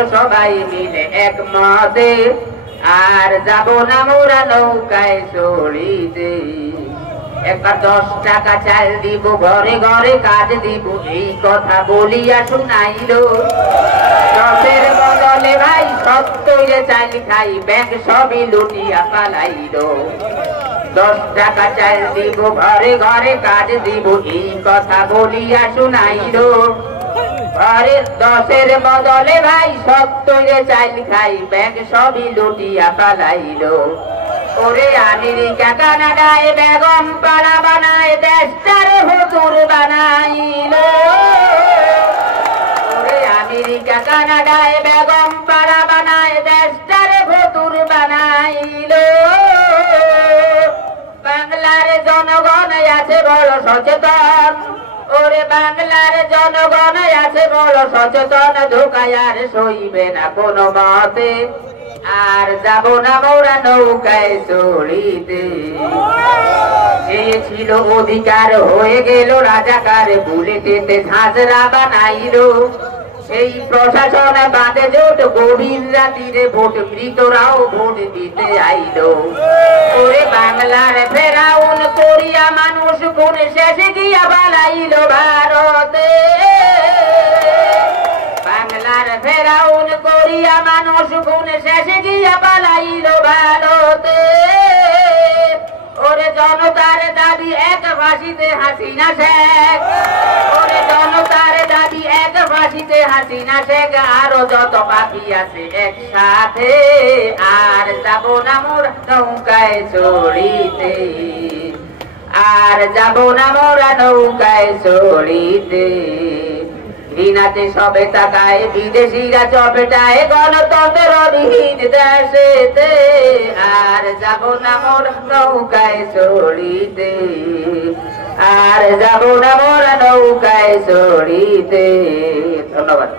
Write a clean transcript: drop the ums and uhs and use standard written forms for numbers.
হইও সবাই মিলে একমতে, আর যাব না মোরা নৌকায় চড়িতে। একবার 10 টাকা চাল দিব, ঘরে ঘরে কাজ দিব, এই কথা বলিয়া শুনাইল। 10-এর বদলে ভাই সত্তরে চাল খাই, ব্যাংক সবই লুটিয়া পালাইল। 10 টাকা চাল দিব, ঘরে ঘরে কাজ দিব, এই কথা বলিয়া শুনাইল। আরে 10-এর বদলে ভাই সত্তরে চাল খাই, ব্যাংক সবই লুটিয়া পালাইল। ওরে আমেরিকা কানাডায় বেগম পাড়া বানায়, দেশটারে হুজুর বানাইল। ওরে আমেরিকা কানাডায় বেগম পাড়া বানায়, দেশটারে হুজুর বানাইল। বাংলার জনগণ আছে বড় সচেতন, ওরে বাংলার জনগণ আছে বড় সচেতন, ধোকায় আর সইবে না কোনো মতে, আর যাব না মোরা নৌকায় চড়িতে। চেয়েছিল অধিকার হয়ে গেল রাজাকার, বুলেটেতে ঝাঁঝরা বানাইল। সেই প্রশাসন বাঁধে জোট, গভীর রাতিরে ভোট, মৃতরাও ভোট দিতে আইল। ওরে বাংলার ফেরাউন করিয়া মানুষ কোন শেষে গিয়া বানাইল ভারতে। বাংলার ফেরাউন করিয়া মানুষ কোন শেষে গিয়া পালাইল ভারতে। ওরে জনতার দাবি এক ফাঁসিতে হাসিনা শেখ, ওরে জনতার দাবি এক ফাঁসিতে হাসিনা শেখ, আরো যত বাকি আছে একসাথে, আর যাব না মোরা নৌকায় চড়িতে, আর যাব না মোরা নৌকায় চড়িতে। ঘৃণাতে সবে তাকায়, বিদেশিরা চপেটায় গণতন্ত্রবিহীন দেশেতে, আর যাব না মোরা নৌকায় চড়িতে, আর যাব না মোরা নৌকায় চড়িতে। ধন্যবাদ।